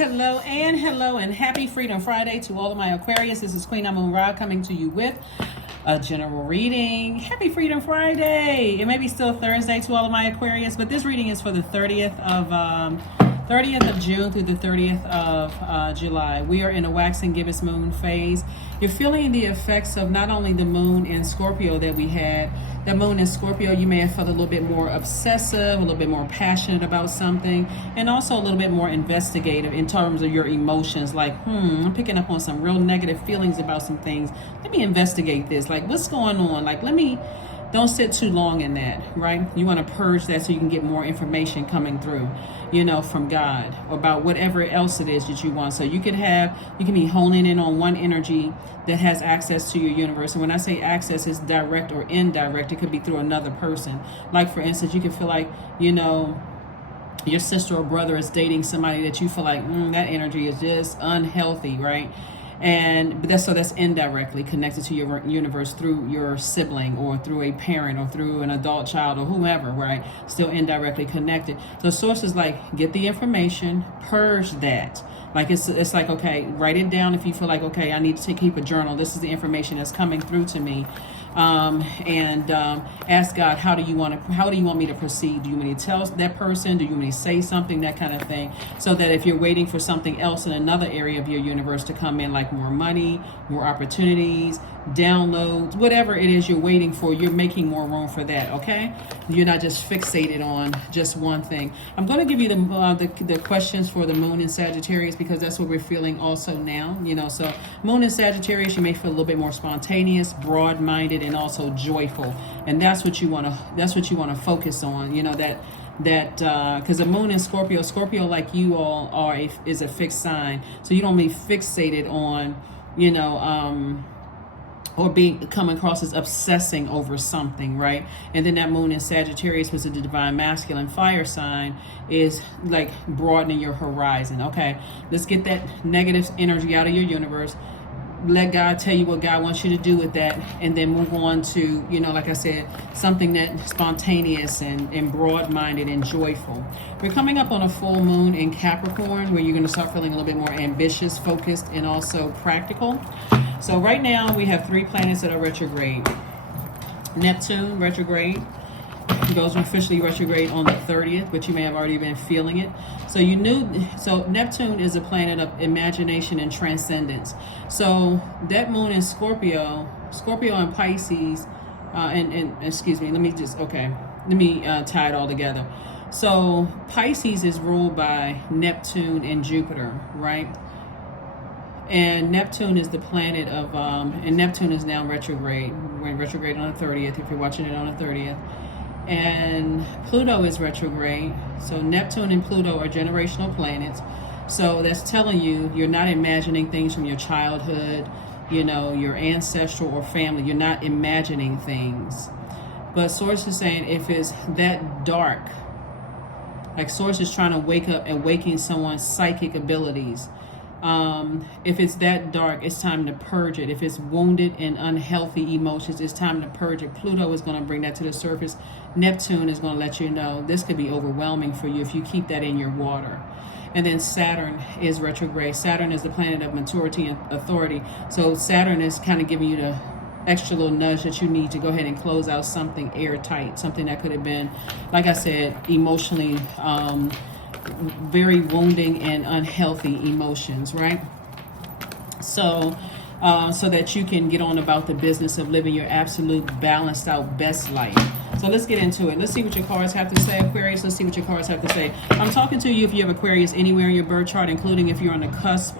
Hello, and happy Freedom Friday to all of my Aquarius. This is Queen Amun Ra coming to you with a general reading. Happy Freedom Friday. It may be still Thursday to all of my Aquarius, but this reading is for the 30th of June through the 30th of July. We are in a waxing gibbous moon phase. You're feeling the effects of not only the moon in Scorpio that we had. That moon in Scorpio, you may have felt a little bit more obsessive, a little bit more passionate about something, and also a little bit more investigative in terms of your emotions. Like, I'm picking up on some real negative feelings about some things. Let me investigate this. Like, what's going on? Like, don't sit too long in that, right? You want to purge that so you can get more information coming through, from God about whatever else it is that you want. So you can be honing in on one energy that has access to your universe. And when I say access, it's direct or indirect. It could be through another person. Like, for instance, you could feel like, your sister or brother is dating somebody that you feel like, that energy is just unhealthy, right? But that's indirectly connected to your universe through your sibling or through a parent or through an adult child or whomever, right? Still indirectly connected. So sources like, get the information, purge that. Like it's like, okay, write it down if you feel like, okay, I need to keep a journal. This is the information that's coming through to me. Ask God, how do you want me to proceed? Do you want me to tell that person? Do you want me to say something? That kind of thing. So that if you're waiting for something else in another area of your universe to come in, like more money, more opportunities, downloads, whatever it is you're waiting for, you're making more room for that. Okay, you're not just fixated on just one thing. I'm going to give you the questions for the moon in Sagittarius, because that's what we're feeling also now. So moon in Sagittarius, you may feel a little bit more spontaneous, broad-minded, and also joyful, and that's what you want to focus on. Because the moon in Scorpio, like you all are, is a fixed sign, so you don't be fixated on or coming across as obsessing over something, right? And then that moon in Sagittarius, was a divine masculine fire sign, is like broadening your horizon. Okay, let's get that negative energy out of your universe. Let God tell you what God wants you to do with that, and then move on to, like I said, something that's spontaneous and broad-minded and joyful. We're coming up on a full moon in Capricorn, where you're going to start feeling a little bit more ambitious, focused, and also practical. So right now we have 3 planets that are retrograde. Neptune, retrograde, goes officially retrograde on the 30th, but you may have already been feeling it. So Neptune is a planet of imagination and transcendence. So that moon in Scorpio and Pisces, excuse me, let me tie it all together. So Pisces is ruled by Neptune and Jupiter, right? And Neptune is the planet of, and Neptune is now retrograde. We're in retrograde on the 30th, if you're watching it on the 30th. And Pluto is retrograde. So Neptune and Pluto are generational planets. So that's telling you, you're not imagining things from your childhood, your ancestral or family. You're not imagining things. But Source is saying, if it's that dark, like Source is trying to wake up and waking someone's psychic abilities. If it's that dark, it's time to purge it. If it's wounded and unhealthy emotions, it's time to purge it. Pluto is going to bring that to the surface. Neptune is going to let you know this could be overwhelming for you if you keep that in your water. And then Saturn is retrograde. Saturn is the planet of maturity and authority. So Saturn is kind of giving you the extra little nudge that you need to go ahead and close out something airtight, something that could have been, like I said, emotionally very wounding and unhealthy emotions, right? So that you can get on about the business of living your absolute balanced out best life. So let's get into it. Let's see what your cards have to say, Aquarius. Let's see what your cards have to say. I'm talking to you if you have Aquarius anywhere in your birth chart, including if you're on the cusp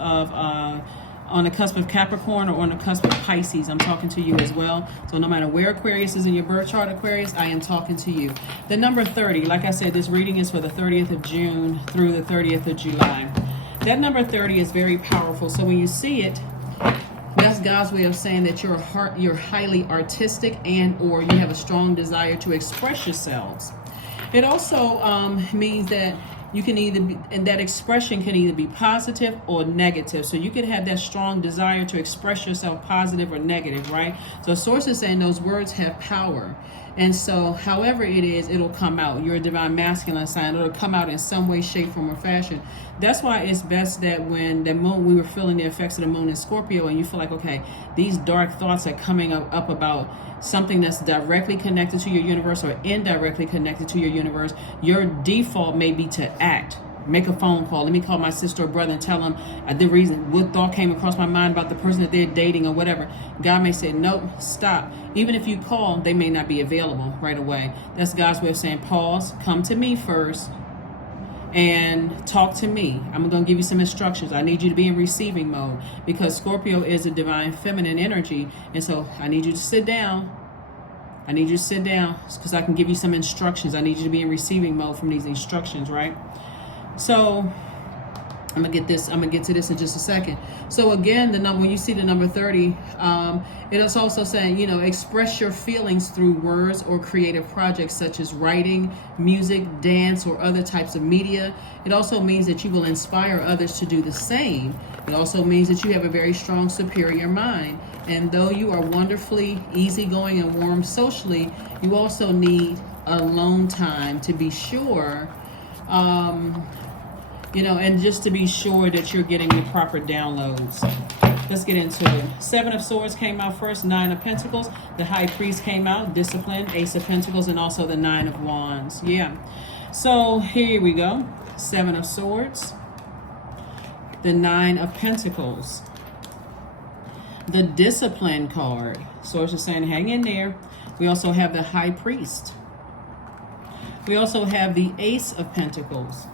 of Capricorn or on the cusp of Pisces. I'm talking to you as well. So no matter where Aquarius is in your birth chart, Aquarius, I am talking to you. The number 30, like I said, this reading is for the 30th of June through the 30th of July. That number 30 is very powerful. So when you see it, that's God's way of saying that you're highly artistic and or you have a strong desire to express yourselves. It also means that you can either be, and that expression can either be positive or negative. So you can have that strong desire to express yourself positive or negative, right? So Source is saying those words have power. And so, however it is, it'll come out. You're a divine masculine sign. It'll come out in some way, shape, form, or fashion. That's why it's best that when the moon, we were feeling the effects of the moon in Scorpio, and you feel like, okay, these dark thoughts are coming up about something that's directly connected to your universe or indirectly connected to your universe, your default may be to act. Make a phone call. Let me call my sister or brother and tell them the reason, what thought came across my mind about the person that they're dating or whatever. God may say, nope, stop. Even if you call, they may not be available right away. That's God's way of saying, pause, come to me first and talk to me. I'm going to give you some instructions. I need you to be in receiving mode because Scorpio is a divine feminine energy. And so I need you to sit down. I need you to sit down because I can give you some instructions. I need you to be in receiving mode from these instructions, right? So I'm gonna get to this in just a second. So again, the number, when you see the number 30, it is also saying, you know, express your feelings through words or creative projects such as writing, music, dance, or other types of media. It also means that you will inspire others to do the same. It also means that you have a very strong superior mind. And though you are wonderfully easygoing and warm socially, you also need alone time to be sure. You know, and just to be sure that you're getting the proper downloads. Let's get into it. 7 of Swords came out first, 9 of Pentacles. The High Priest came out, Discipline, Ace of Pentacles, and also the 9 of Wands. Yeah. So here we go. 7 of Swords. The 9 of Pentacles. The Discipline card. Swords are saying hang in there. We also have the High Priest. We also have the Ace of Pentacles.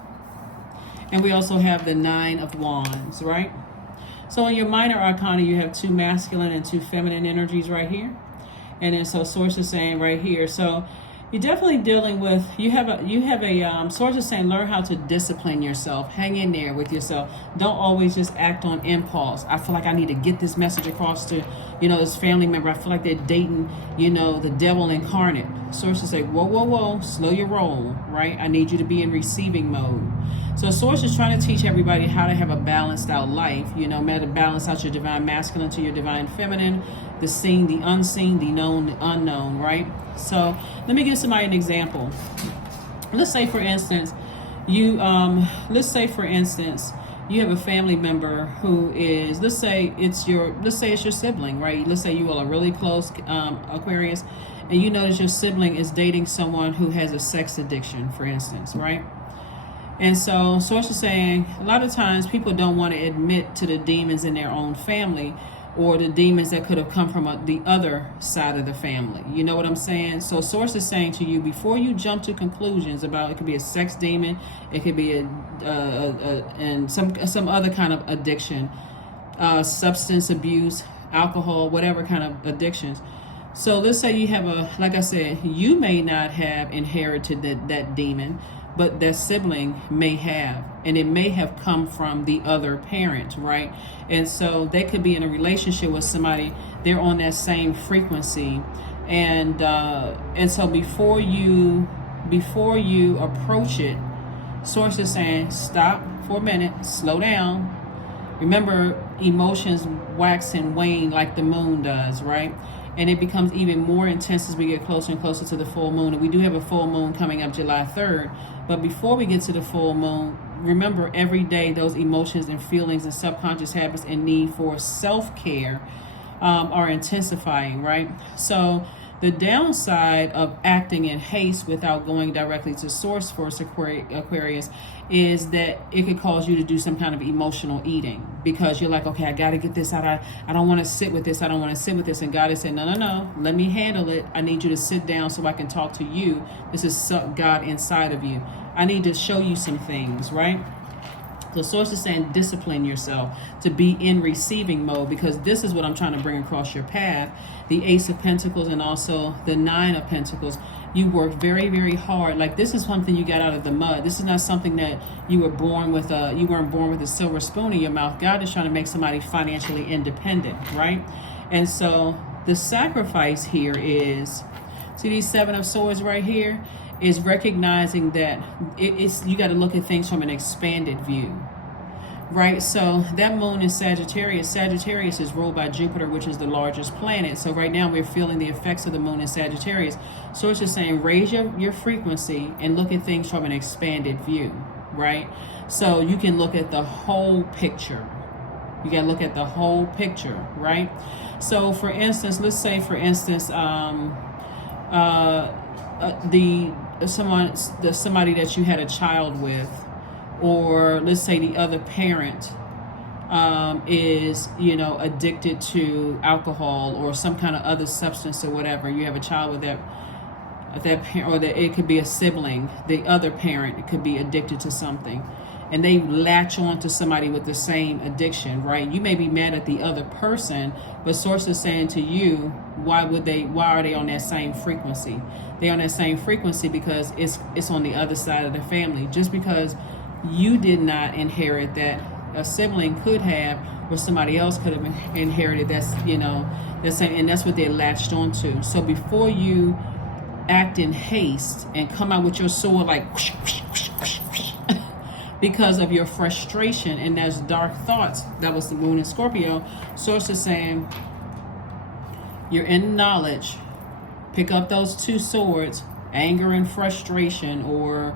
And we also have the 9 of Wands, right? So in your minor arcana, you have 2 masculine and 2 feminine energies right here. And then so Source is saying right here. So you're definitely dealing with, you have a Source is saying learn how to discipline yourself. Hang in there with yourself. Don't always just act on impulse. I feel like I need to get this message across to, you know, this family member. I feel like they're dating, you know, the devil incarnate. Source is say, whoa, whoa, whoa, slow your roll, right? I need you to be in receiving mode. So Source is trying to teach everybody how to have a balanced out life, you know, how to balance out your divine masculine to your divine feminine, the seen, the unseen, the known, the unknown, right? So let me give somebody an example. Let's say, for instance, you have a family member who is, let's say it's your sibling, right? Let's say you all are really close, Aquarius, and you notice your sibling is dating someone who has a sex addiction, for instance, right? And so Source is saying a lot of times people don't want to admit to the demons in their own family or the demons that could have come from the other side of the family. You know what I'm saying? So Source is saying to you, before you jump to conclusions about, it could be a sex demon, it could be and some other kind of addiction, substance abuse, alcohol, whatever kind of addictions. So let's say you have like I said, you may not have inherited that demon, but that sibling may have, and it may have come from the other parent, right? And so they could be in a relationship with somebody, they're on that same frequency, and so before you approach it, Source is saying stop for a minute, slow down. Remember, emotions wax and wane like the moon does, right? And it becomes even more intense as we get closer and closer to the full moon. And we do have a full moon coming up July 3rd. But before we get to the full moon, remember every day those emotions and feelings and subconscious habits and need for self-care are intensifying, right? So the downside of acting in haste without going directly to source for Aquarius is that it could cause you to do some kind of emotional eating, because you're like, okay, I got to get this out. I don't want to sit with this. I don't want to sit with this. And God is saying, no, let me handle it. I need you to sit down so I can talk to you. This is God inside of you. I need to show you some things, right? The source is saying discipline yourself to be in receiving mode, because this is what I'm trying to bring across your path. The Ace of Pentacles and also the 9 of Pentacles. You work very, very hard. Like, this is something you got out of the mud. This is not something that you were born with. You weren't born with a silver spoon in your mouth. God is trying to make somebody financially independent, right? And so the sacrifice here is, see these 7 of Swords right here, is recognizing that you got to look at things from an expanded view. right? So that moon in Sagittarius. Sagittarius is ruled by Jupiter, which is the largest planet. So right now we're feeling the effects of the moon in Sagittarius. So it's just saying raise your frequency and look at things from an expanded view, right? So you can look at the whole picture. You got to look at the whole picture, right? So for instance, let's say for instance, somebody that you had a child with, or let's say the other parent is, you know, addicted to alcohol or some kind of other substance or whatever. You have a child with that parent, or that it could be a sibling. The other parent could be addicted to something, and they latch on to somebody with the same addiction, right? You may be mad at the other person, but source is saying to you, why are they on that same frequency? They're on that same frequency because it's on the other side of the family. Just because you did not inherit that, a sibling could have, or somebody else could have inherited. That's, you know, that's, and that's what they're latched onto. So before you act in haste and come out with your sword like whoosh, whoosh, whoosh, whoosh, whoosh, because of your frustration and those dark thoughts, that was the moon in Scorpio. Source is saying you're in knowledge. Pick up those two swords, anger and frustration, or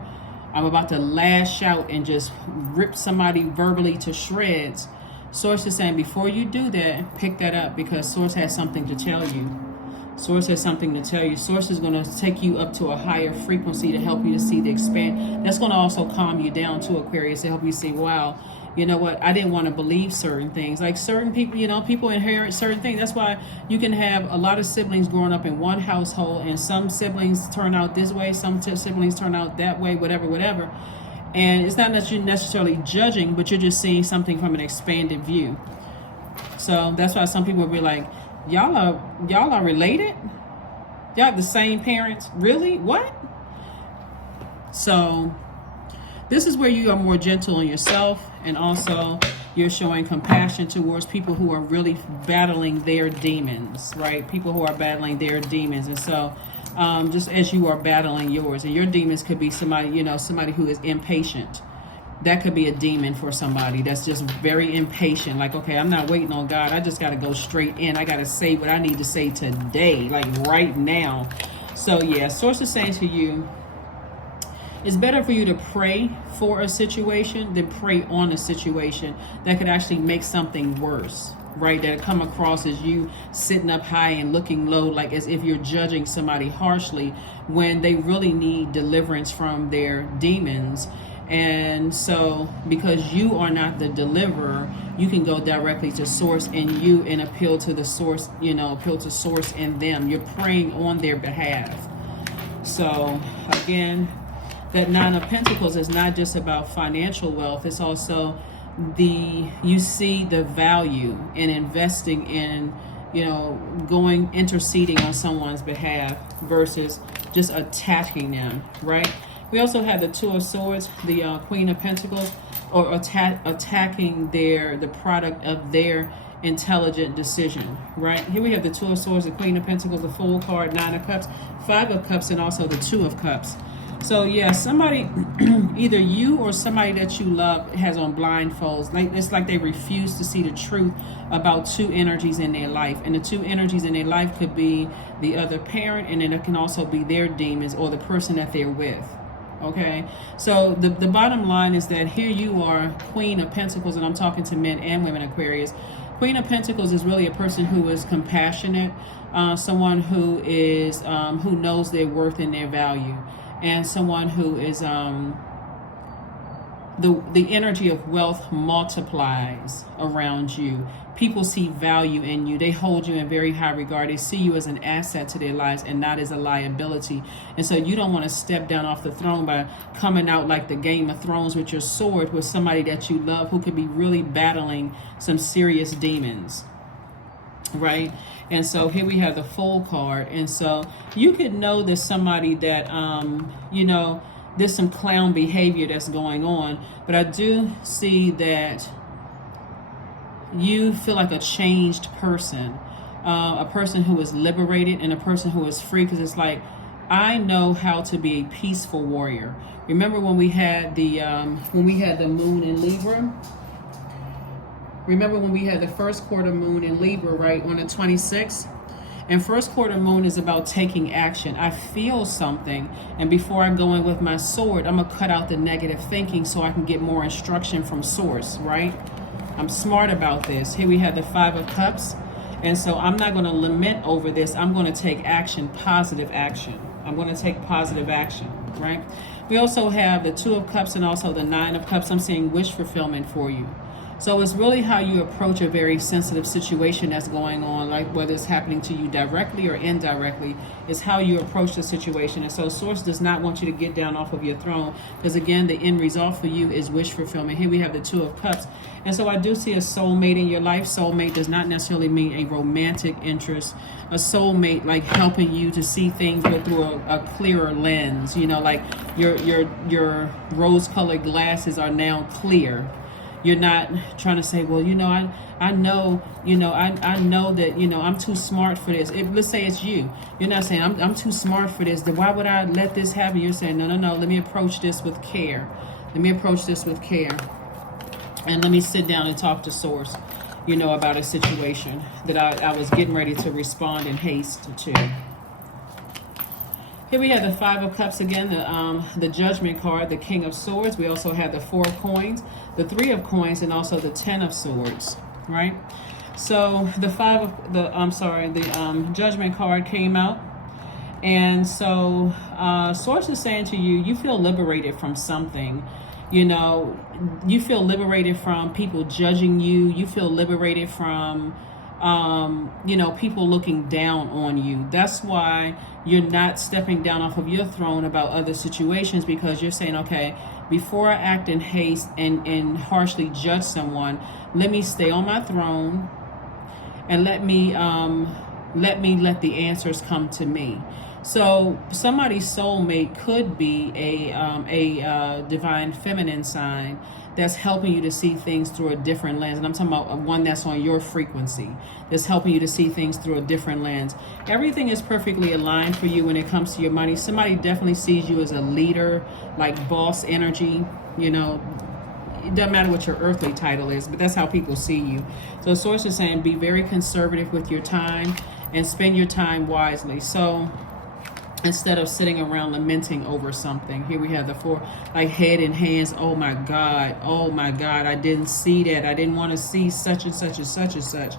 I'm about to lash out and just rip somebody verbally to shreds. Source is saying before you do that, pick that up, because Source has something to tell you. Source has something to tell you. Source is going to take you up to a higher frequency to help you to see the expand. That's going to also calm you down to Aquarius, to help you see, wow, you know what, I didn't want to believe certain things. Like certain people, you know, people inherit certain things. That's why you can have a lot of siblings growing up in one household, and some siblings turn out this way, some siblings turn out that way, whatever. And it's not that you're necessarily judging, but you're just seeing something from an expanded view. So that's why some people will be like, y'all are related? Y'all have the same parents? Really? What? So this is where you are more gentle on yourself, and also you're showing compassion towards people who are really battling their demons, right? People who are battling their demons. And so just as you are battling yours, and your demons could be somebody, you know, somebody who is impatient. That could be a demon for somebody that's just very impatient. Like, okay, I'm not waiting on God. I just got to go straight in. I got to say what I need to say today, like right now. So yeah, Source is saying to you, it's better for you to pray for a situation than pray on a situation that could actually make something worse, right? That come across as you sitting up high and looking low, like as if you're judging somebody harshly when they really need deliverance from their demons. And so because you are not the deliverer, you can go directly to Source and appeal to the Source, you know, appeal to Source in them. You're praying on their behalf. So again, that Nine of Pentacles is not just about financial wealth. It's also you see the value in investing in, you know, interceding on someone's behalf versus just attacking them, right? We also have the Two of Swords, the Queen of Pentacles, or attacking the product of their intelligent decision, right? Here we have the Two of Swords, the Queen of Pentacles, the Fool card, Nine of Cups, Five of Cups, and also the Two of Cups. So yeah, somebody, either you or somebody that you love has on blindfolds. Like it's like they refuse to see the truth about two energies in their life. And the two energies in their life could be the other parent, and then it can also be their demons or the person that they're with. Okay, so the bottom line is that here you are, Queen of Pentacles, and I'm talking to men and women, Aquarius. Queen of Pentacles is really a person who is compassionate, someone who is who knows their worth and their value, and someone who is the energy of wealth multiplies around you. People see value in you. They hold you in very high regard. They see you as an asset to their lives and not as a liability. And so you don't want to step down off the throne by coming out like the Game of Thrones with your sword with somebody that you love who could be really battling some serious demons, right? And so here we have the Fool card. And so you could know there's somebody that, you know, there's some clown behavior that's going on. But I do see that you feel like a changed person, a person who is liberated and a person who is free, because it's like, I know how to be a peaceful warrior. Remember when we had the moon in Libra? Remember when we had the first quarter moon in Libra, right, on the 26th? And first quarter moon is about taking action. I feel something, and before I go in with my sword, I'm going to cut out the negative thinking so I can get more instruction from source, right? I'm smart about this. Here we have the Five of Cups. And so I'm not going to lament over this. I'm going to take action, positive action. I'm going to take positive action, right? We also have the Two of Cups and also the Nine of Cups. I'm seeing wish fulfillment for you. So it's really how you approach a very sensitive situation that's going on, like whether it's happening to you directly or indirectly, is how you approach the situation. And so Source does not want you to get down off of your throne, because again, the end result for you is wish fulfillment. Here we have the Two of Cups. And so I do see a soulmate in your life. Soulmate does not necessarily mean a romantic interest. A soulmate like helping you to see things through a clearer lens. You know, like your rose-colored glasses are now clear. You're not trying to say, well, you know, I know, you know, I know that, you know, I'm too smart for this. Let's say it's you. You're not saying I'm too smart for this. Then why would I let this happen? You're saying, no. Let me approach this with care. Let me approach this with care. And let me sit down and talk to Source, you know, about a situation that I was getting ready to respond in haste to. Here we have the Five of Cups again, the Judgment card, the King of Swords. We also have the Four of Coins, the Three of Coins, and also the Ten of Swords, right? So the Judgment card came out. And so Source is saying to you, you feel liberated from something. You know, you feel liberated from people judging you. You feel liberated from you know, people looking down on you. That's why you're not stepping down off of your throne about other situations, because you're saying, okay, before I act in haste and harshly judge someone, let me stay on my throne and let the answers come to me. So somebody's soulmate could be a divine feminine sign that's helping you to see things through a different lens. And I'm talking about one that's on your frequency, that's helping you to see things through a different lens. Everything is perfectly aligned for you when it comes to your money. Somebody definitely sees you as a leader, like boss energy, you know. It doesn't matter what your earthly title is, but that's how people see you. So Source is saying be very conservative with your time and spend your time wisely. So instead of sitting around lamenting over something, here we have the Four, like head and hands. Oh my God, I didn't see that. I didn't want to see such and such and such and such.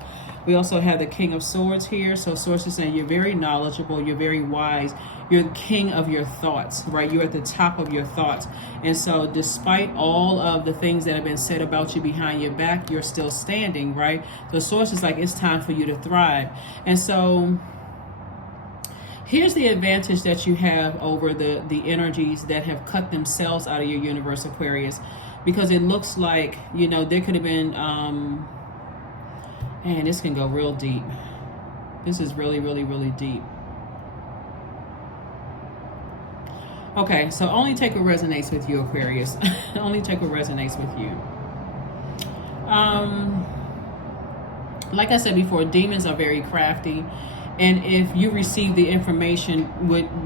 We also have the King of Swords here. So Source is saying you're very knowledgeable, you're very wise, you're the king of your thoughts, right? You're at the top of your thoughts. And so despite all of the things that have been said about you behind your back, you're still standing, right? So Source is like, it's time for you to thrive. And so here's the advantage that you have over the energies that have cut themselves out of your universe, Aquarius, because it looks like, you know, there could have been, man, this can go real deep. This is really, really, really deep. Okay, so only take what resonates with you, Aquarius. Only take what resonates with you. Like I said before, demons are very crafty. And if you receive the information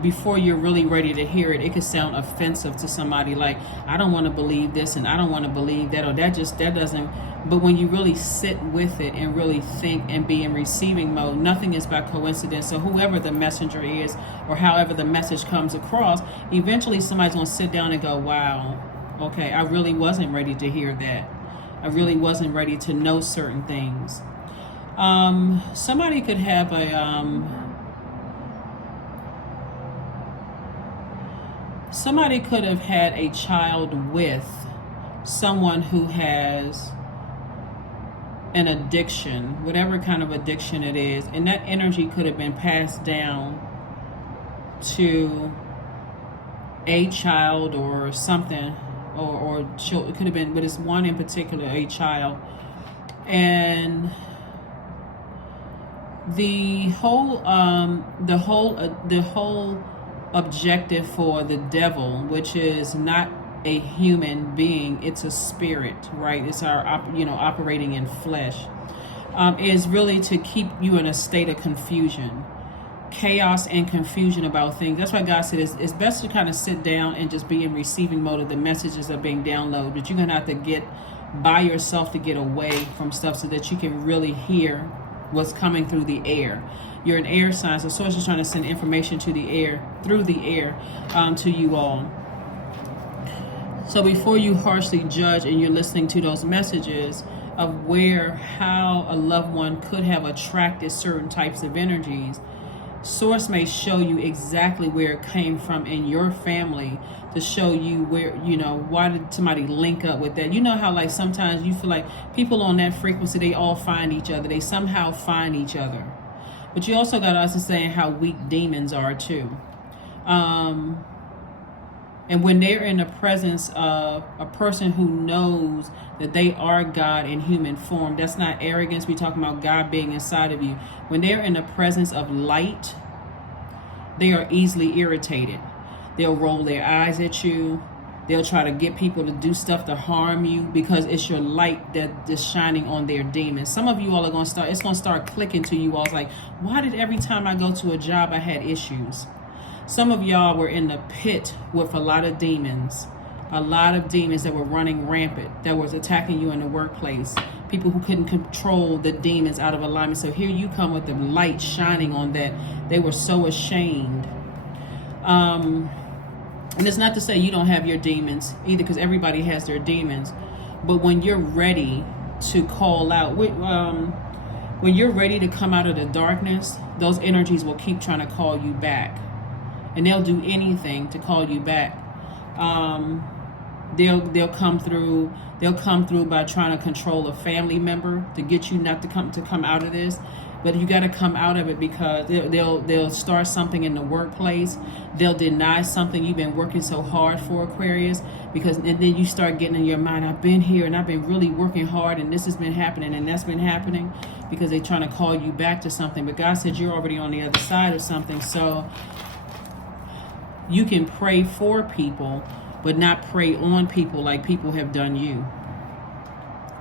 before you're really ready to hear it, it could sound offensive to somebody, like, I don't want to believe this and I don't want to believe that, or that doesn't. But when you really sit with it and really think and be in receiving mode, nothing is by coincidence. So whoever the messenger is, or however the message comes across, eventually somebody's going to sit down and go, wow, okay, I really wasn't ready to hear that. I really wasn't ready to know certain things. Somebody could have somebody could have had a child with someone who has an addiction, whatever kind of addiction it is, and that energy could have been passed down to a child or something, or it could have been, but it's one in particular, a child. And the whole objective for the devil, which is not a human being, it's a spirit, right? It's our operating in flesh, is really to keep you in a state of confusion, chaos and confusion about things. That's why God said it's best to kind of sit down and just be in receiving mode of the messages that are being downloaded, but you're gonna have to get by yourself to get away from stuff so that you can really hear what's coming through the air. You're an air sign, so Source is trying to send information to the air, through the air, to you all. So before you harshly judge and you're listening to those messages of how a loved one could have attracted certain types of energies, Source may show you exactly where it came from in your family to show you where, why did somebody link up with that? You know how like sometimes you feel like people on that frequency, they all find each other. They somehow find each other. But you also got us saying how weak demons are too. And when they're in the presence of a person who knows that they are God in human form, that's not arrogance. We're talking about God being inside of you. When they're in the presence of light, they are easily irritated. They'll roll their eyes at you. They'll try to get people to do stuff to harm you because it's your light that is shining on their demons. Some of you all are going to it's going to start clicking to you all. It's like, why did every time I go to a job I had issues? Some of y'all were in the pit with a lot of demons that were running rampant, that was attacking you in the workplace, people who couldn't control the demons out of alignment. So here you come with the light shining on that. They were so ashamed. And it's not to say you don't have your demons either, because everybody has their demons. But when you're ready to call out, when you're ready to come out of the darkness, those energies will keep trying to call you back. And they'll do anything to call you back. They'll come through. They'll come through by trying to control a family member to get you not to come out of this. But you got to come out of it, because they'll start something in the workplace. They'll deny something you've been working so hard for, Aquarius, and then you start getting in your mind, I've been here and I've been really working hard and this has been happening and that's been happening, because they're trying to call you back to something. But God said you're already on the other side of something. So you can pray for people, but not pray on people like people have done you.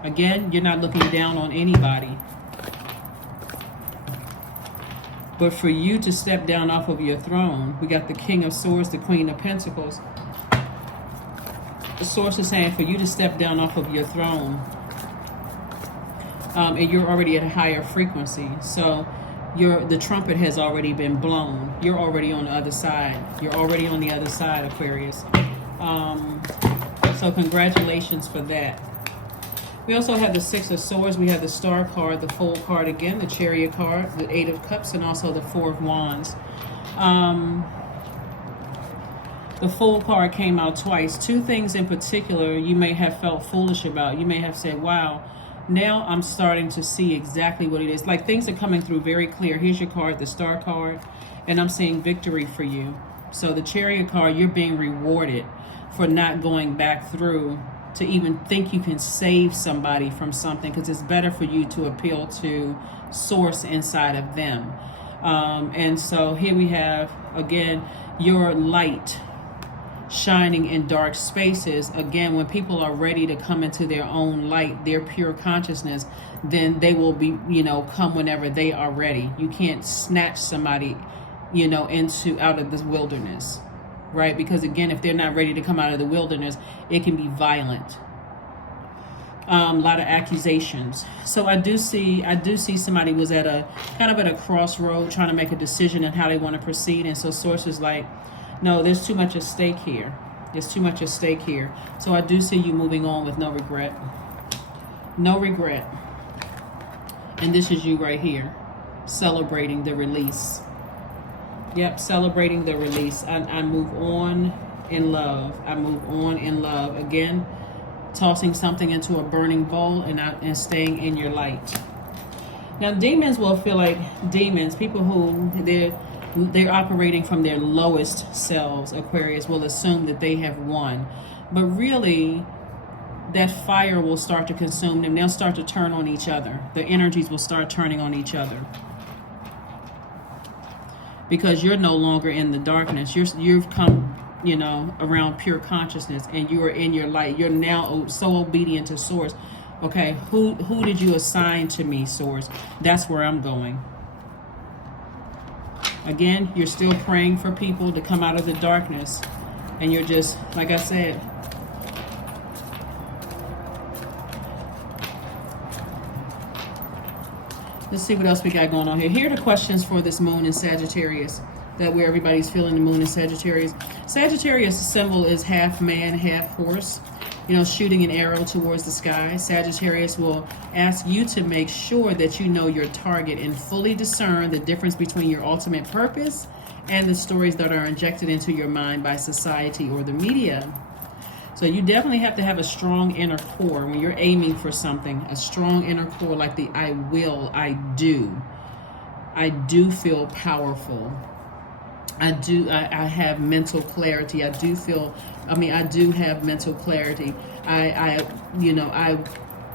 Again, you're not looking down on anybody. But for you to step down off of your throne, we got the King of Swords, the Queen of Pentacles. The Source is saying for you to step down off of your throne, and you're already at a higher frequency. So the trumpet has already been blown. You're already on the other side. You're already on the other side, Aquarius. So congratulations for that. We also have the Six of Swords. We have the Star card, the Fool card again, the Chariot card, the Eight of Cups, and also the Four of Wands. The Fool card came out twice. Two things in particular you may have felt foolish about. You may have said, wow, now I'm starting to see exactly what it is. Like things are coming through very clear. Here's your card, the Star card, and I'm seeing victory for you. So the Chariot card, you're being rewarded for not going back through to even think you can save somebody from something, because it's better for you to appeal to source inside of them. And so here we have, again, your light shining in dark spaces. Again, when people are ready to come into their own light, their pure consciousness, then they will be, come whenever they are ready. You can't snatch somebody, out of this wilderness, right? Because again, if they're not ready to come out of the wilderness, it can be violent. A lot of accusations. So I do see somebody was at a crossroad trying to make a decision on how they want to proceed. And so Source is like, no, there's too much at stake here. There's too much at stake here. So I do see you moving on with no regret. No regret. And this is you right here, celebrating the release. Yep, celebrating the release. I move on in love. I move on in love. Again, tossing something into a burning bowl and staying in your light. Now, demons will feel like demons. People who they're operating from their lowest selves, Aquarius, will assume that they have won. But really, that fire will start to consume them. They'll start to turn on each other. The energies will start turning on each other. Because you're no longer in the darkness. You've come, around pure consciousness, and you are in your light. You're now so obedient to Source. Okay, who did you assign to me, Source? That's where I'm going. Again, you're still praying for people to come out of the darkness, and you're just, like I said, Let's see what else we got going on here. Here are the questions for this moon in Sagittarius, that where everybody's feeling the moon in Sagittarius. Sagittarius symbol is half man, half horse, you know, shooting an arrow towards the sky. Sagittarius will ask you to make sure that you know your target and fully discern the difference between your ultimate purpose and the stories that are injected into your mind by society or the media. So you definitely have to have a strong inner core when you're aiming for something, a strong inner core, like the I will, I do feel powerful. I have mental clarity. I do have mental clarity. I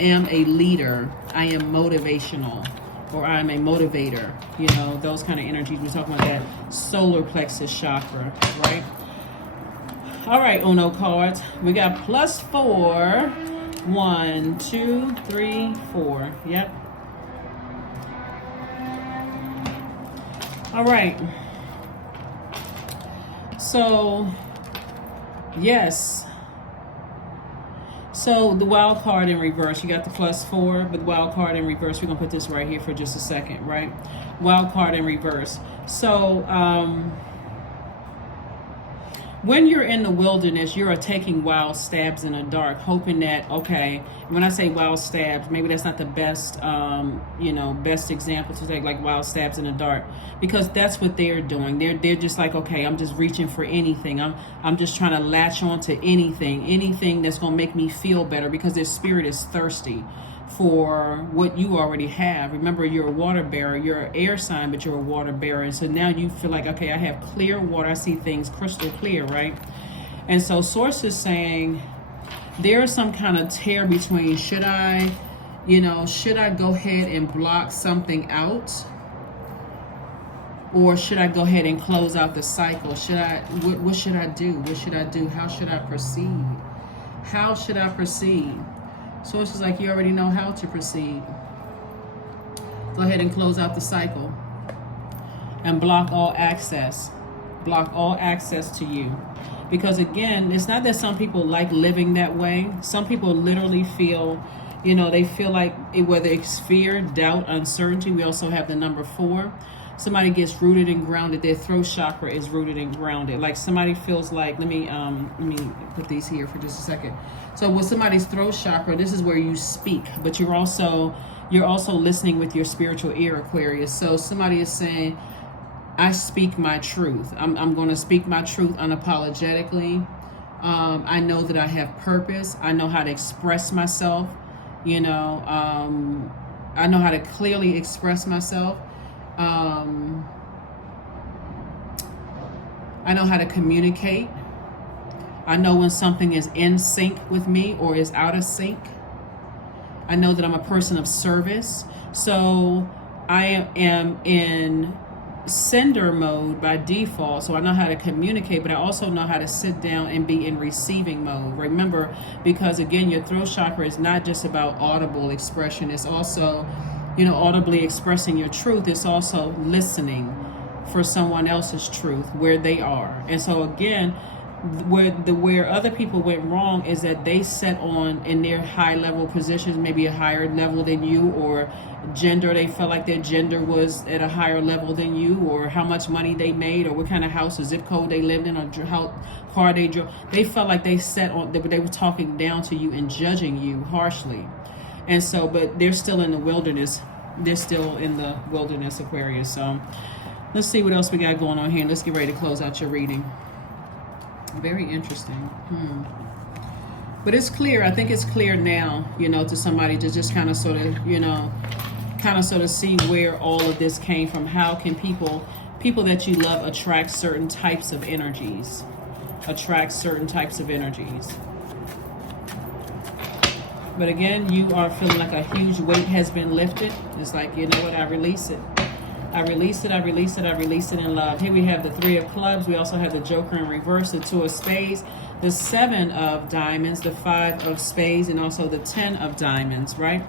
am a leader. I am motivational, or I'm a motivator. You know, those kind of energies. We're talking about that solar plexus chakra, right? All right, Uno cards. We got +4. 1, 2, 3, 4. Yep. All right. So, yes. So the wild card in reverse, you got the +4, but the wild card in reverse, we're going to put this right here for just a second, right? Wild card in reverse. So, when you're in the wilderness, you're taking wild stabs in the dark, hoping that, okay, when I say wild stabs, maybe that's not the best, best example to take, like wild stabs in the dark, because that's what they're doing. They're just like, okay, I'm just reaching for anything. I'm just trying to latch on to anything that's going to make me feel better, because their spirit is thirsty for what you already have. Remember, you're a water bearer, you're an air sign, but you're a water bearer. And so now you feel like, okay, I have clear water. I see things crystal clear, right? And so Source is saying there is some kind of tear between, should I go ahead and block something out? Or should I go ahead and close out the cycle? What should I do? What should I do? How should I proceed? How should I proceed? So it's just like, you already know how to proceed. Go ahead and close out the cycle and block all access. Block all access to you. Because again, it's not that some people like living that way. Some people literally feel, they feel like, whether it's fear, doubt, uncertainty. We also have the number 4. Somebody gets rooted and grounded. Their throat chakra is rooted and grounded. Like somebody feels like, let me put these here for just a second. So with somebody's throat chakra, this is where you speak, but you're also listening with your spiritual ear, Aquarius. So somebody is saying, I speak my truth. I'm going to speak my truth unapologetically. I know that I have purpose. I know how to express myself. I know how to clearly express myself. I know how to communicate. I know when something is in sync with me or is out of sync. I know that I'm a person of service. So I am in sender mode by default. So I know how to communicate, but I also know how to sit down and be in receiving mode. Remember, because again, your throat chakra is not just about audible expression. It's also, audibly expressing your truth. It's also listening for someone else's truth, where they are. And so again, where other people went wrong is that they set on in their high level positions, maybe a higher level than you, or gender, they felt like their gender was at a higher level than you, or how much money they made, or what kind of house or zip code they lived in, or how car they drove. They felt like they set on, they were talking down to you and judging you harshly. And so, but they're still in the wilderness. They're still in the wilderness, Aquarius. So let's see what else we got going on here. Let's get ready to close out your reading. Very interesting. But it's clear. I think it's clear now, to somebody to just kind of sort of see where all of this came from. How can people that you love attract certain types of energies? But again, you are feeling like a huge weight has been lifted. It's like, you know what, I release it. I release it in love. Here we have the 3 of clubs. We also have the Joker in reverse, the 2 of spades, the 7 of diamonds, the 5 of spades, and also the 10 of diamonds, right?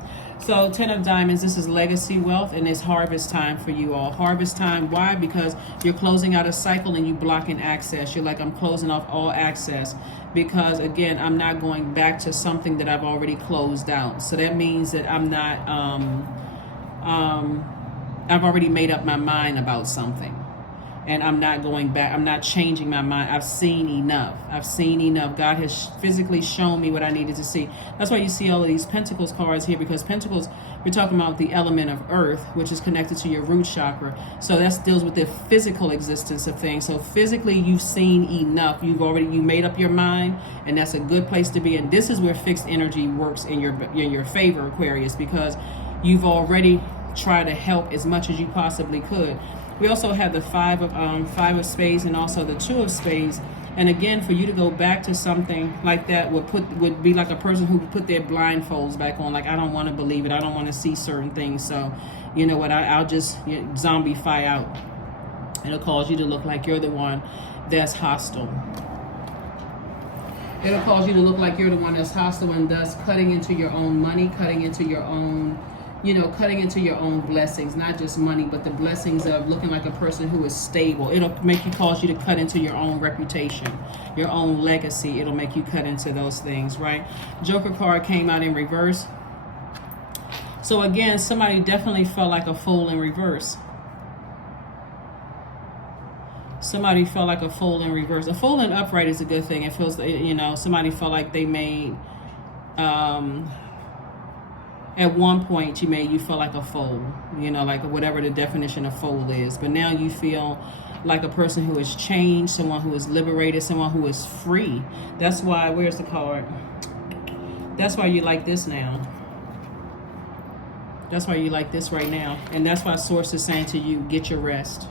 So 10 of diamonds, this is legacy wealth, and it's harvest time for you all. Harvest time, why? Because you're closing out a cycle and you blocking access. You're like, I'm closing off all access. Because again, I'm not going back to something that I've already closed out. So that means that I'm not I've already made up my mind about something. And I'm not going back. I'm not changing my mind. I've seen enough. I've seen enough. God has physically shown me what I needed to see. That's why you see all of these Pentacles cards here, because Pentacles, we're talking about the element of earth, which is connected to your root chakra. So that deals with the physical existence of things. So physically, you've seen enough. You made up your mind, and that's a good place to be. And this is where fixed energy works in your favor, Aquarius, because you've already tried to help as much as you possibly could. We also have the five of spades and also the 2 of spades. And again, for you to go back to something like that would be like a person who put their blindfolds back on. Like, I don't want to believe it. I don't want to see certain things. So, you know what? I'll just zombie-fy out. It'll cause you to look like you're the one that's hostile. It'll cause you to look like you're the one that's hostile, and thus cutting into your own money, cutting into your own blessings, not just money, but the blessings of looking like a person who is stable. It'll cause you to cut into your own reputation, your own legacy. It'll make you cut into those things, right? Joker card came out in reverse. So again, somebody definitely felt like a fool in reverse. Somebody felt like a fool in reverse. A fool in upright is a good thing. It feels, somebody felt like they made, at one point you feel like a fool, like whatever the definition of fool is. But now you feel like a person who has changed, someone who is liberated, someone who is free. That's why, where's the card? That's why you like this now. That's why you like this right now. And that's why Source is saying to you, get your rest.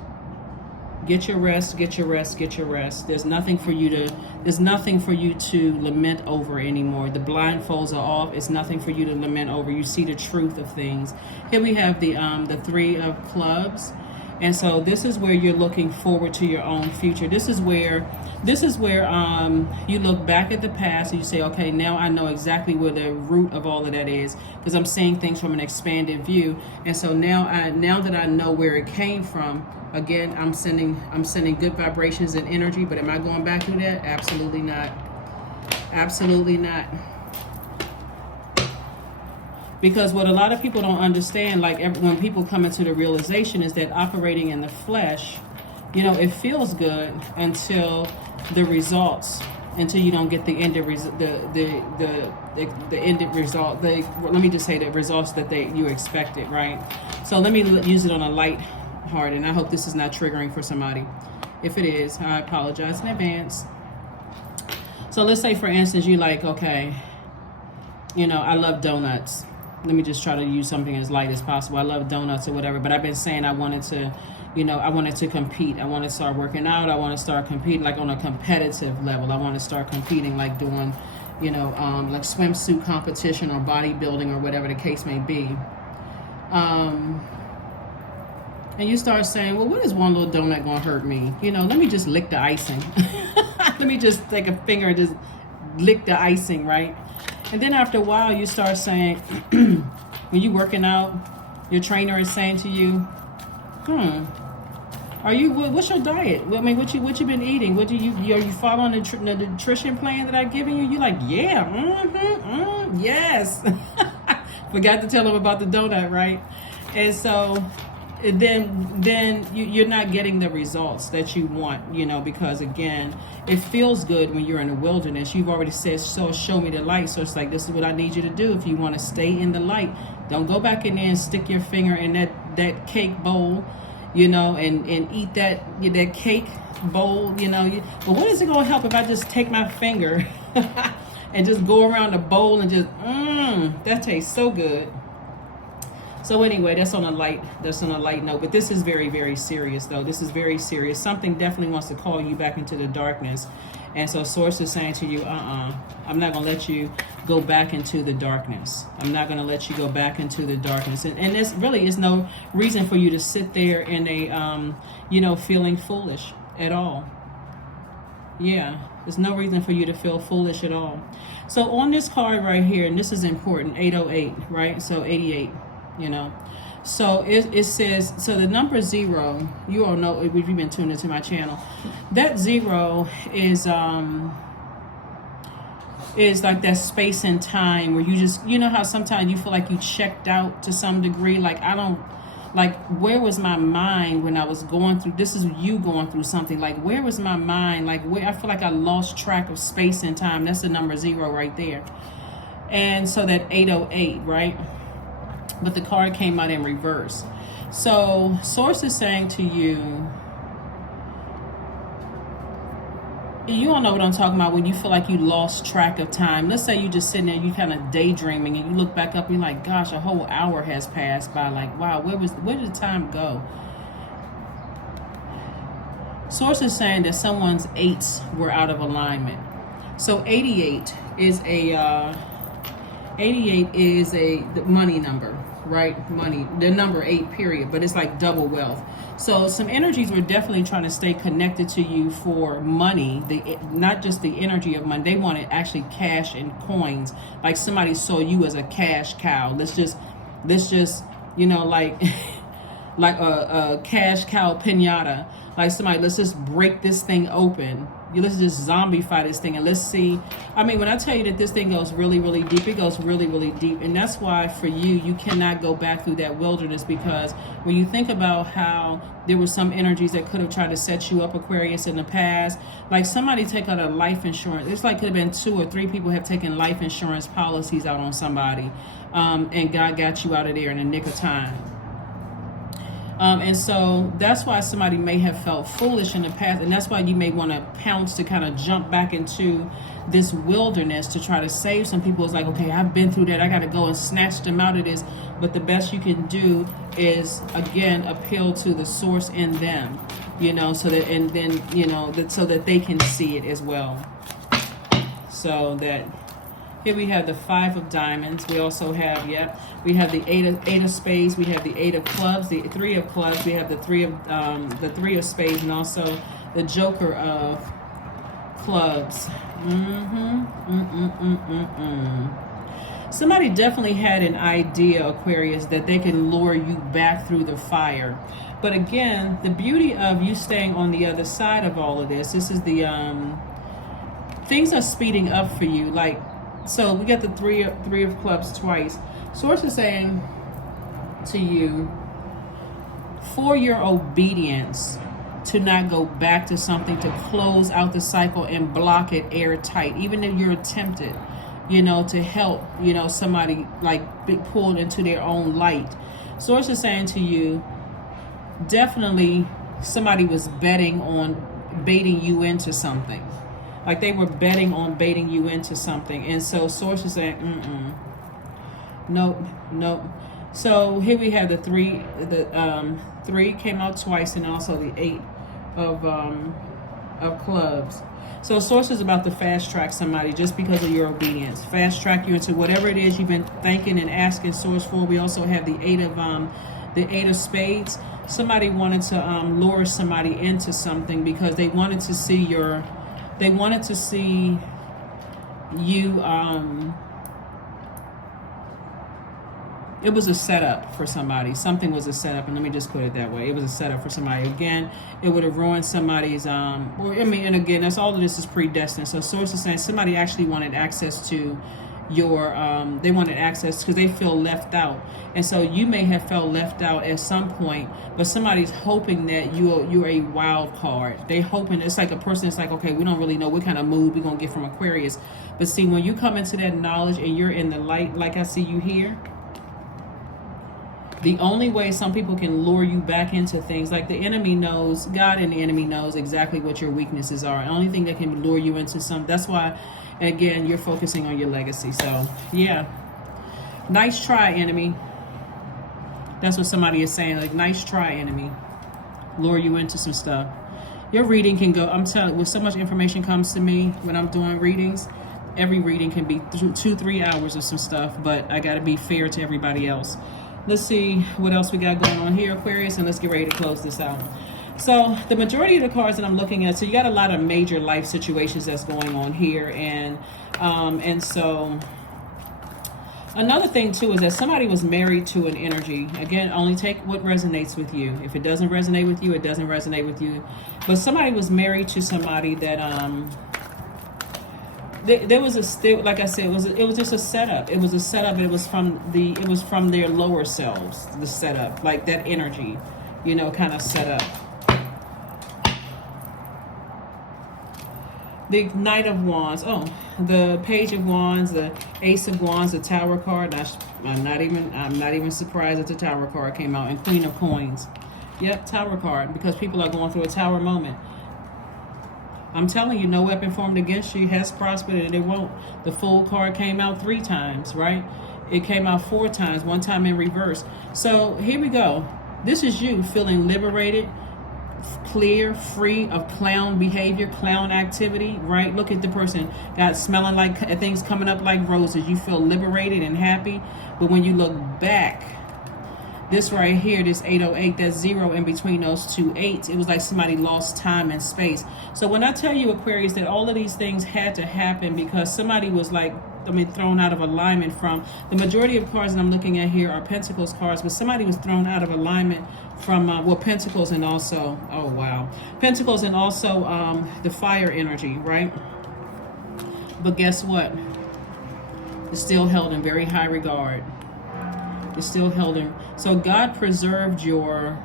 Get your rest, get your rest, get your rest. There's nothing for you to lament over anymore. The blindfolds are off. It's nothing for you to lament over. You see the truth of things. Here we have the 3 of clubs. And so this is where you're looking forward to your own future. This is where you look back at the past and you say, okay, now I know exactly where the root of all of that is, because I'm seeing things from an expanded view. And so now that I know where it came from, again, I'm sending good vibrations and energy. But am I going back to that? Absolutely not. Absolutely not. Because what a lot of people don't understand, like when people come into the realization, is that operating in the flesh, it feels good until the results, until you don't get the ended result, the ended result. Let me just say the results that you expected, right? So let me use it on a light heart, and I hope this is not triggering for somebody. If it is, I apologize in advance. So let's say, for instance, you like, okay, I love donuts. Let me just try to use something as light as possible. I love donuts or whatever, but I've been saying I wanted to compete. I want to start working out. I want to start competing, like on a competitive level. I want to start competing, like doing, like swimsuit competition or bodybuilding or whatever the case may be. And you start saying, well, what is one little donut going to hurt me? Let me just lick the icing. Let me just take a finger and just lick the icing, right? And then after a while, you start saying, when you're working out, your trainer is saying to you, what's your diet? I mean, what you been eating? Are you following the nutrition plan that I've given you? You're like, yeah, yes. Forgot to tell them about the donut, right? And so then you're not getting the results that you want, because again, it feels good when you're in the wilderness. You've already said, so show me the light. So it's like, this is what I need you to do. If you want to stay in the light, don't go back in there and stick your finger in that cake bowl, and eat that cake bowl, but what is it going to help if I just take my finger and just go around the bowl and just, that tastes so good. So anyway, that's on a light note, but this is very, very serious though. This is very serious. Something definitely wants to call you back into the darkness. And so Source is saying to you, I'm not going to let you go back into the darkness. I'm not going to let you go back into the darkness. And this really is no reason for you to sit there in a, feeling foolish at all. Yeah, there's no reason for you to feel foolish at all. So on this card right here, and this is important, 808, right? So 88. So it says, so the number 0, you all know if you've been tuned into my channel, that 0 is is like that space and time where you just, you know how sometimes you feel like you checked out to some degree. Like, I don't, like, where was my mind when I was going through, this is you going through something. Like, where was my mind? Like, where, I feel like I lost track of space and time. That's the number 0 right there. And so that 808, right? But the card came out in reverse. So Source is saying to you, you all know what I'm talking about when you feel like you lost track of time. Let's say you just sitting there, you kind of daydreaming, and you look back up and you're like, gosh, a whole hour has passed by. Like, wow, where did the time go? Source is saying that someone's 8s were out of alignment. So 88 is a the money number, right? Money, the number 8, period. But it's like double wealth. So some energies were definitely trying to stay connected to you for money. Not just the energy of money. They wanted actually cash and coins. Like somebody saw you as a cash cow. Let's just, you know, like like a cash cow pinata. Like somebody, let's just break this thing open. Let's just zombify this thing and let's see. I mean, when I tell you that this thing goes really, really deep, it goes really, really deep. And that's why for you cannot go back through that wilderness, because when you think about how there were some energies that could have tried to set you up, Aquarius, in the past, like somebody take out a life insurance. It's like could have been 2 or 3 people have taken life insurance policies out on somebody. And God got you out of there in the nick of time. And so that's why somebody may have felt foolish in the past, and that's why you may want to pounce to kind of jump back into this wilderness to try to save some people. It's like, okay, I've been through that, I got to go and snatch them out of this. But the best you can do is, again, appeal to the source in them, you know, so that, and then, you know, so that they can see it as well. So that here we have the 5 of diamonds. We also have, we have the 8 of spades. We have the 8 of clubs, the 3 of clubs. We have the 3 of spades, and also the Joker of clubs. Somebody definitely had an idea, Aquarius, that they can lure you back through the fire. But again, the beauty of you staying on the other side of all of this is the things are speeding up for you. Like, so we got the three of clubs twice. Source is saying to you, for your obedience to not go back to something, to close out the cycle and block it airtight, even if you're tempted, you know, to help, you know, somebody like be pulled into their own light. Source is saying to you, definitely somebody was betting on baiting you into something. Like they were betting on baiting you into something. And so Source is saying, nope. So here we have the 3 came out twice, and also the 8 of clubs. So Source is about to fast track somebody just because of your obedience. Fast track you into whatever it is you've been thanking and asking Source for. We also have the 8 of spades. Somebody wanted to lure somebody into something because they wanted to see you it was a setup for somebody. Something was a setup, and let me just put it that way. It was a setup for somebody. Again, it would have ruined somebody's and again, that's all of this is predestined. So Source is saying somebody actually wanted access to your they wanted access because they feel left out. And so you may have felt left out at some point, but somebody's hoping that you're a wild card. They hoping, it's like a person that's like, okay, we don't really know what kind of mood we're gonna get from Aquarius. But see, when you come into that knowledge and you're in the light, like I see you here, the only way some people can lure you back into things, like the enemy knows, God and the enemy knows exactly what your weaknesses are. The only thing that can lure you into some, that's why, again, you're focusing on your legacy. So, yeah. Nice try, enemy. That's what somebody is saying. Like, nice try, enemy. Lure you into some stuff. Your reading can go, I'm telling you, with so much information comes to me when I'm doing readings, every reading can be 2-3 hours of some stuff, but I got to be fair to everybody else. Let's see what else we got going on here, Aquarius, and let's get ready to close this out. So the majority of the cards that I'm looking at, so you got a lot of major life situations that's going on here, and so another thing too is that somebody was married to an energy. Again, only take what resonates with you. If it doesn't resonate with you, it doesn't resonate with you. But somebody was married to somebody that there was like I said, it was just a setup. It was a setup. It was from their lower selves. The setup, like that energy, you know, kind of set up. The Knight of Wands. Oh, the Page of Wands, the Ace of Wands, the Tower card. I'm not even surprised that the Tower card came out. And Queen of Coins. Yep, Tower card, because people are going through a Tower moment. I'm telling you, no weapon formed against you has prospered, and it won't. The Fool card came out 3 times, right? It came out 4 times, 1 time in reverse. So here we go. This is you feeling liberated, clear, free of clown behavior, clown activity, right? Look at the person, got smelling like things coming up like roses. You feel liberated and happy, but when you look back, this right here, this 808, that's 0 in between those 2 8s. It was like somebody lost time and space. So when I tell you, Aquarius, that all of these things had to happen because somebody was like, thrown out of alignment from, the majority of cards that I'm looking at here are Pentacles cards, but somebody was thrown out of alignment from, Pentacles and also, oh wow, Pentacles and also the fire energy, right? But guess what? It's still held in very high regard. It's still held in. So God preserved your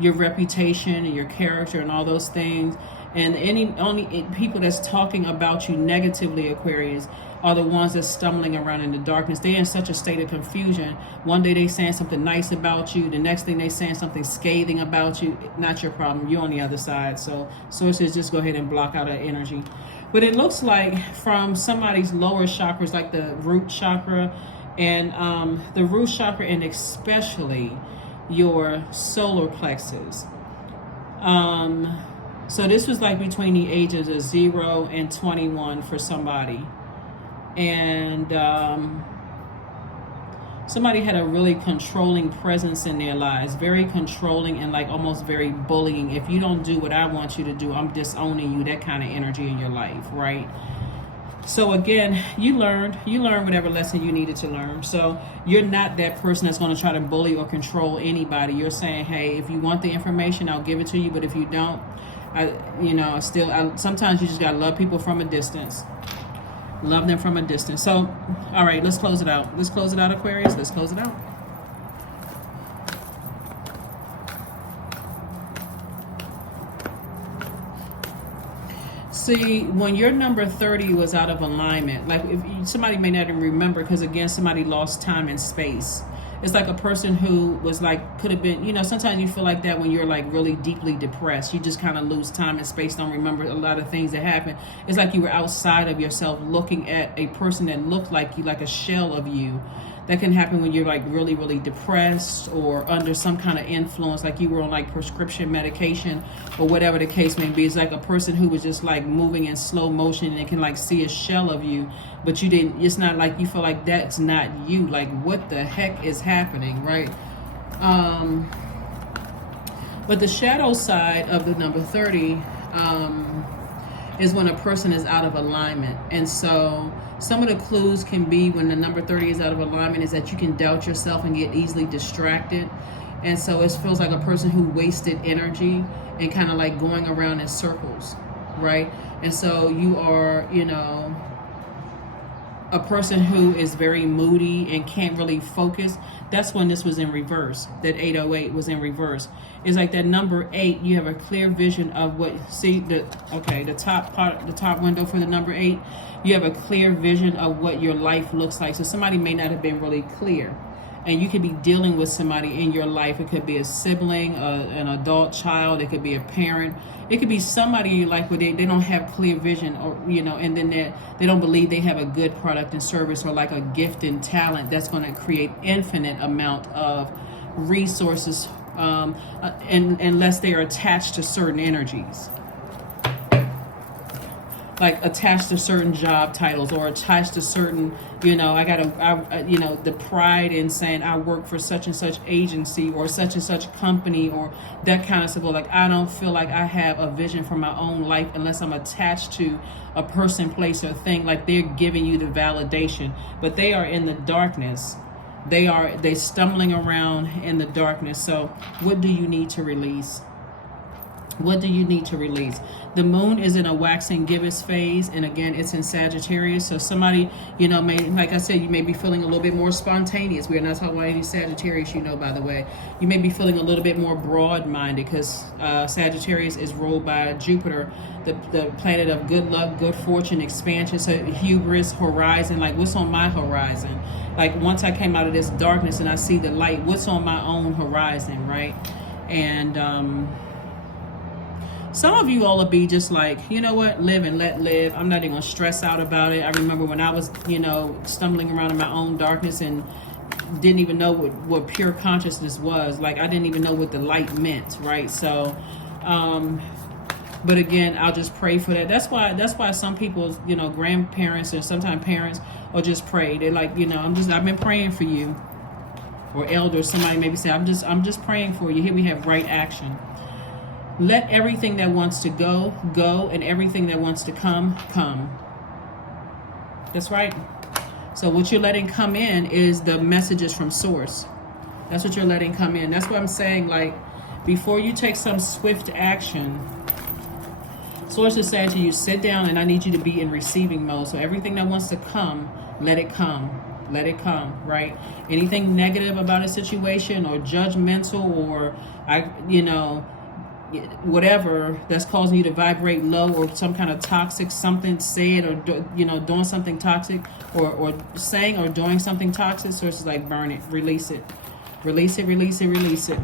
reputation and your character and all those things. And only people that's talking about you negatively, Aquarius, are the ones that's stumbling around in the darkness. They're in such a state of confusion. One day they saying something nice about you. The next thing they saying something scathing about you. Not your problem. You're on the other side. So sources, just go ahead and block out that energy. But it looks like from somebody's lower chakras, like the root chakra and the root chakra, and especially your solar plexus. So this was like between the ages of 0 and 21 for somebody. And somebody had a really controlling presence in their lives, very controlling and like almost very bullying. If you don't do what I want you to do, I'm disowning you, that kind of energy in your life, right? So again, you learned whatever lesson you needed to learn. So you're not that person that's going to try to bully or control anybody. You're saying, hey, if you want the information, I'll give it to you. But if you don't, sometimes you just got to love people from a distance. Love them from a distance. So, all right, let's close it out. Let's close it out, Aquarius. Let's close it out. See, when your number 30 was out of alignment, like if somebody may not even remember, because again, somebody lost time and space. It's like a person who was like, could have been, sometimes you feel like that when you're like really deeply depressed. You just kind of lose time and space, don't remember a lot of things that happened. It's like you were outside of yourself looking at a person that looked like you, like a shell of you. That can happen when you're like really, really depressed or under some kind of influence, like you were on like prescription medication or whatever the case may be. It's like a person who was just like moving in slow motion and it can like see a shell of you, but you didn't, it's not like you feel like that's not you. Like what the heck is happening, right? But the shadow side of the number 30 is when a person is out of alignment. And so some of the clues can be when the number 30 is out of alignment is that you can doubt yourself and get easily distracted. And so it feels like a person who wasted energy and kind of like going around in circles, right? And so you are, a person who is very moody and can't really focus. That's when this was in reverse. That 808 was in reverse. It's like that number 8, you have a clear vision of what, the top window for the number 8, you have a clear vision of what your life looks like. So somebody may not have been really clear. And you could be dealing with somebody in your life. It could be a sibling, an adult child. It could be a parent. It could be somebody in your life where they don't have clear vision, or and then they don't believe they have a good product and service or like a gift and talent that's going to create infinite amount of resources, unless they are attached to certain energies. Like attached to certain job titles or attached to certain, the pride in saying I work for such and such agency or such and such company or that kind of stuff. Like I don't feel like I have a vision for my own life unless I'm attached to a person, place, or thing. Like they're giving you the validation, but they are in the darkness. They stumbling around in the darkness. So what do you need to release? What do you need to release? The moon is in a waxing gibbous phase, and again, it's in Sagittarius. So somebody, may, like I said, you may be feeling a little bit more spontaneous. We're not talking about any Sagittarius, by the way. You may be feeling a little bit more broad-minded because Sagittarius is ruled by Jupiter, the planet of good luck, good fortune, expansion. So hubris, horizon, like what's on my horizon? Like once I came out of this darkness and I see the light, what's on my own horizon, right? And some of you all will be just like, you know what, live and let live. I'm not even going to stress out about it. I remember when I was, stumbling around in my own darkness and didn't even know what pure consciousness was. Like, I didn't even know what the light meant, right? So, but again, I'll just pray for that. That's why some people's, grandparents or sometimes parents will just pray. They're like, I've been praying for you. Or elders, somebody maybe say, I'm just praying for you. Here we have right action. Let everything that wants to go, go, and everything that wants to come, come. That's right. So what you're letting come in is the messages from source. That's what you're letting come in. That's what I'm saying, like, before you take some swift action, source is saying to you, sit down and I need you to be in receiving mode. So everything that wants to come, let it come. Let it come, right? Anything negative about a situation or judgmental or, whatever that's causing you to vibrate low, or some kind of toxic something said, or doing something toxic, or saying or doing something toxic, so it's like burn it, release it, release it, release it, release it.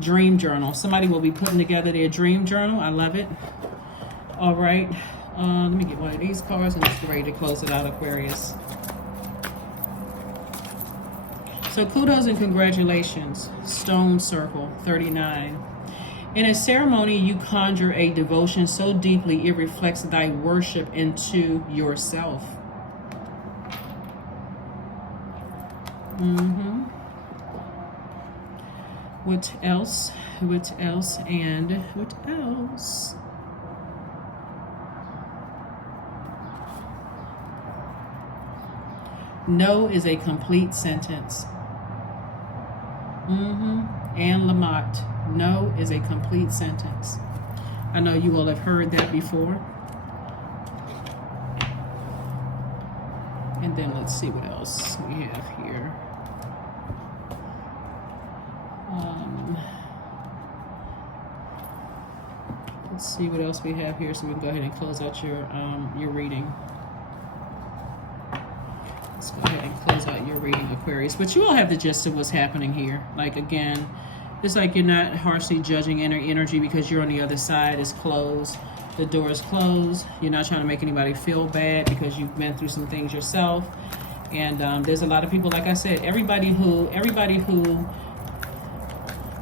Dream journal. Somebody will be putting together their dream journal. I love it. All right, let me get one of these cards and let's get ready to close it out, Aquarius. So kudos and congratulations. Stone circle 39. In a ceremony, you conjure a devotion so deeply it reflects thy worship into yourself. What else? What else? And what else? No is a complete sentence. And Lamont, no is a complete sentence. I know you will have heard that before. And then let's see what else we have here. Let's see what else we have here so we can go ahead and close out your reading. Let's go ahead and close out your reading, Aquarius. But you all have the gist of what's happening here. Like, again, it's like you're not harshly judging energy because you're on the other side. It's closed. The door is closed. You're not trying to make anybody feel bad because you've been through some things yourself. And there's a lot of people, like I said, everybody who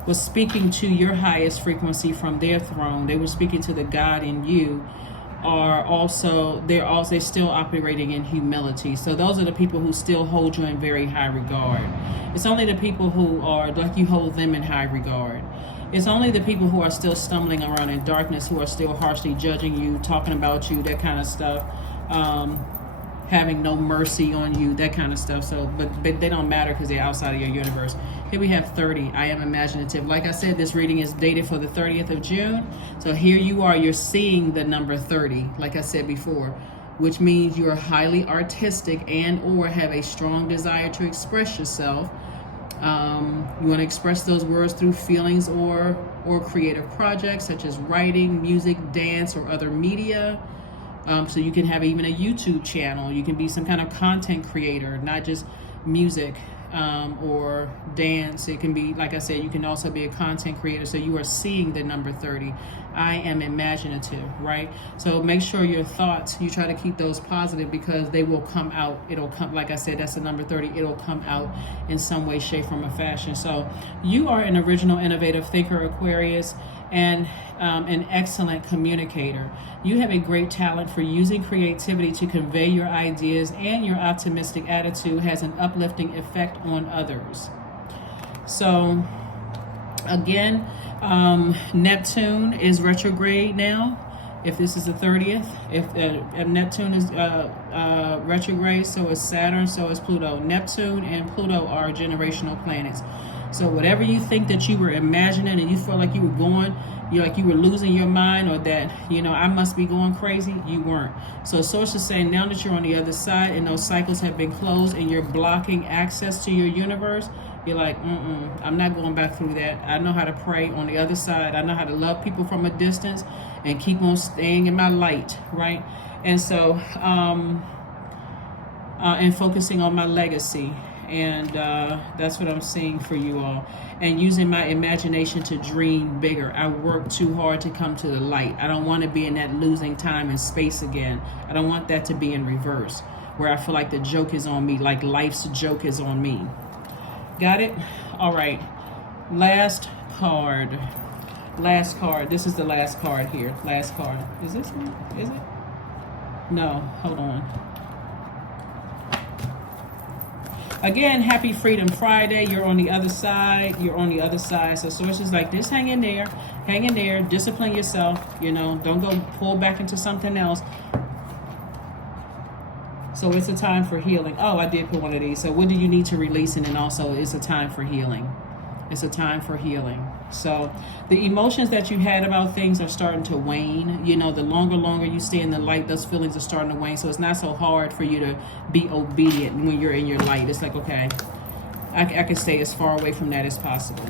was speaking to your highest frequency from their throne, they were speaking to the God in you, they're still operating in humility. So those are the people who still hold you in very high regard. It's only the people who are like you hold them in high regard. It's only the people who are still stumbling around in darkness, who are still harshly judging you, talking about you, that kind of stuff, having no mercy on you, that kind of stuff. So, but they don't matter because they're outside of your universe. Here we have 30. I am imaginative. Like I said, this reading is dated for the 30th of June. So here you are, you're seeing the number 30, like I said before, which means you're highly artistic and or have a strong desire to express yourself. You want to express those words through feelings or creative projects such as writing, music, dance, or other media. So you can have even a YouTube channel. You can be some kind of content creator, not just music or dance. It can be, like I said, you can also be a content creator. So you are seeing the number 30. I am imaginative, right? So make sure your thoughts, you try to keep those positive because they will come out. It'll come, like I said, that's the number 30. It'll come out in some way, shape, form, or fashion. So you are an original, innovative thinker, Aquarius, and an excellent communicator. You have a great talent for using creativity to convey your ideas, and your optimistic attitude has an uplifting effect on others. So again, Neptune is retrograde now. If this is the 30th, if Neptune is retrograde, so is Saturn, so is Pluto. Neptune and Pluto are generational planets. So whatever you think that you were imagining and you felt like you were going, you were losing your mind, or that, I must be going crazy, you weren't. So Source is saying now that you're on the other side and those cycles have been closed and you're blocking access to your universe, you're like, I'm not going back through that. I know how to pray on the other side. I know how to love people from a distance and keep on staying in my light, right? And so, and focusing on my legacy. And that's what I'm seeing for you all. And using my imagination to dream bigger. I work too hard to come to the light. I don't want to be in that losing time and space again. I don't want that to be in reverse, where I feel like the joke is on me, like life's joke is on me. Got it? All right. Last card. This is the last card here. Last card. Is this one? Is it? No. Hold on. Again, happy Freedom Friday. You're on the other side. So sources like this, hang in there, discipline yourself, don't go pull back into something else. So it's a time for healing. Oh, I did put one of these. So what do you need to release? And then also it's a time for healing. It's a time for healing. So the emotions that you had about things are starting to wane. The longer you stay in the light, those feelings are starting to wane. So it's not so hard for you to be obedient when you're in your light. It's like, okay, I can stay as far away from that as possible.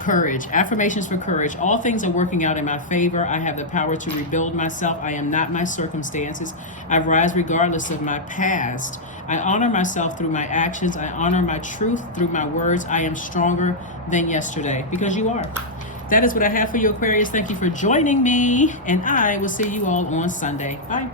Courage. Affirmations for courage. All things are working out in my favor. I have the power to rebuild myself. I am not my circumstances. I rise regardless of my past. I honor myself through my actions. I honor my truth through my words. I am stronger than yesterday, because you are. That is what I have for you, Aquarius. Thank you for joining me, and I will see you all on Sunday. Bye.